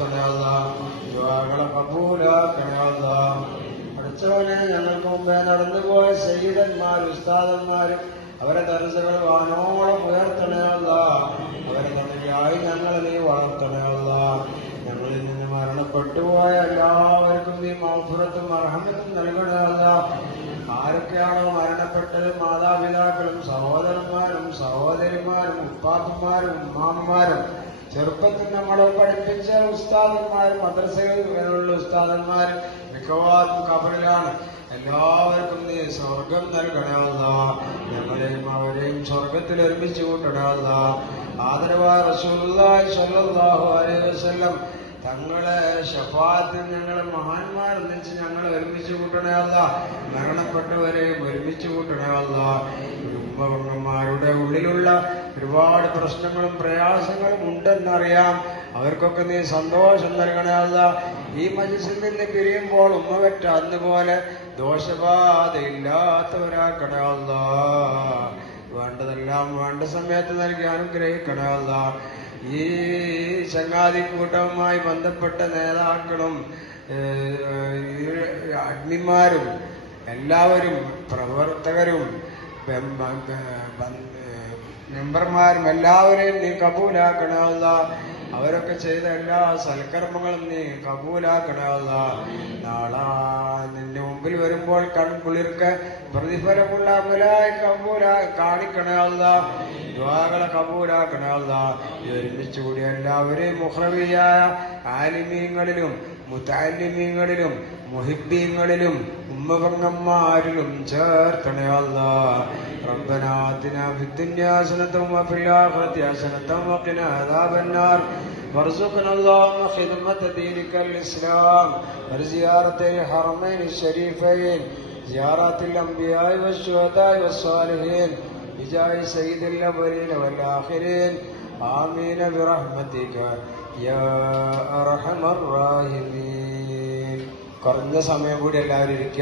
ഉയർത്തണയല്ല ദ്വാകളെ കബൂലാക്കണയല്ല പഠിച്ചവനെ ഞങ്ങൾക്ക് മുമ്പേ നടന്നുപോയ സയ്യിദന്മാർ ഉസ്താദന്മാർ അവരെ തരസുകൾ വാനോളം ഉയർത്തണയല്ല അവരെ തന്നെയായി ഞങ്ങളെ നീ വളർത്തണയല്ല ഞങ്ങളിൽ നിന്ന് മരണപ്പെട്ടുപോയ എല്ലാവർക്കും നീ മൗഫുറത്തും അർഹമത്തും നൽകണമല്ല ആരൊക്കെയാണോ മരണപ്പെട്ടത്? മാതാപിതാക്കളും സഹോദരന്മാരും സഹോദരിമാരും ഉപ്പാത്തന്മാരും ഉമ്മാമ്മമാരും. ചെറുപ്പത്തിൽ നമ്മളെ പഠിപ്പിച്ച ഉസ്താദന്മാരും മദ്രസകളിലുള്ള ഉസ്താദന്മാർ മിക്കവാറും കബറിലാണ് എല്ലാവർക്കും നീ സ്വർഗം നൽകണമല്ല ഞങ്ങളെയും അവരെയും സ്വർഗത്തിൽ ഒരുമിച്ച് കൂട്ടണമല്ല ആദരവായ റസൂലുള്ളാഹി സ്വല്ലല്ലാഹു അലൈഹി വസല്ലം. തങ്ങളെ ഷഫാത്തിൽ ഞങ്ങളെ നിന്ന് ഞങ്ങളെ ഒരുമിച്ച് കൂട്ടണമല്ല മരണപ്പെട്ടവരെയും ഒരുമിച്ച് കൂട്ടണമല്ല ഉള്ളിലുള്ള ഒരുപാട് പ്രശ്നങ്ങളും പ്രയാസങ്ങളും ഉണ്ടെന്നറിയാം. അവർക്കൊക്കെ നീ സന്തോഷം നൽകണമല്ല ഈ മജിസിൽ നിന്ന് പിരിയുമ്പോൾ ഉമ്മ വെറ്റ അന്ന് പോലെ ദോഷബാധയില്ലാത്തവരാക്കണമല്ല വേണ്ടതെല്ലാം വേണ്ട സമയത്ത് നൽകി അനുഗ്രഹിക്കണമല്ല ഈ ചങ്ങാതി കൂട്ടവുമായി ബന്ധപ്പെട്ട നേതാക്കളും അഗ്നിമാരും എല്ലാവരും പ്രവർത്തകരും മെമ്പർമാരും എല്ലാവരെയും നീ കബൂലാക്കണമല്ല അവരൊക്കെ ചെയ്ത എല്ലാ സൽക്കർമ്മങ്ങളും നീ കബൂലാക്കണമല്ല നാളെ നിന്റെ മുമ്പിൽ വരുമ്പോൾ കൺകുളിർക്ക് പ്രതിഫലമുള്ള അമലായി കബൂലാ കാണിക്കണമല്ല ദ്വാകളെ കബൂലാക്കണമല്ല ഒരുമിച്ച് കൂടി എല്ലാവരെയും മുഹ്രവിയായ ആലിമീങ്ങളിലും മുത്താലിമീങ്ങളിലും മുഹിബീങ്ങളിലും ഉമ്മപങ്ങന്മാരിലും ചേർക്കണയല്ല ربنا آتنا في الدنيا حسنة وفي الآخرة حسنة وقنا عذاب النار وارزقنا اللهم خدمة دينك الإسلام وزيارة الحرمين الشريفين زيارات الأنبياء والشهداء والصالحين بجاه سيد الأولين والآخرين آمين برحمتك يا أرحم الراحمين കുറഞ്ഞ സമയം കൂടി എല്ലാവരും ഇരിക്കുക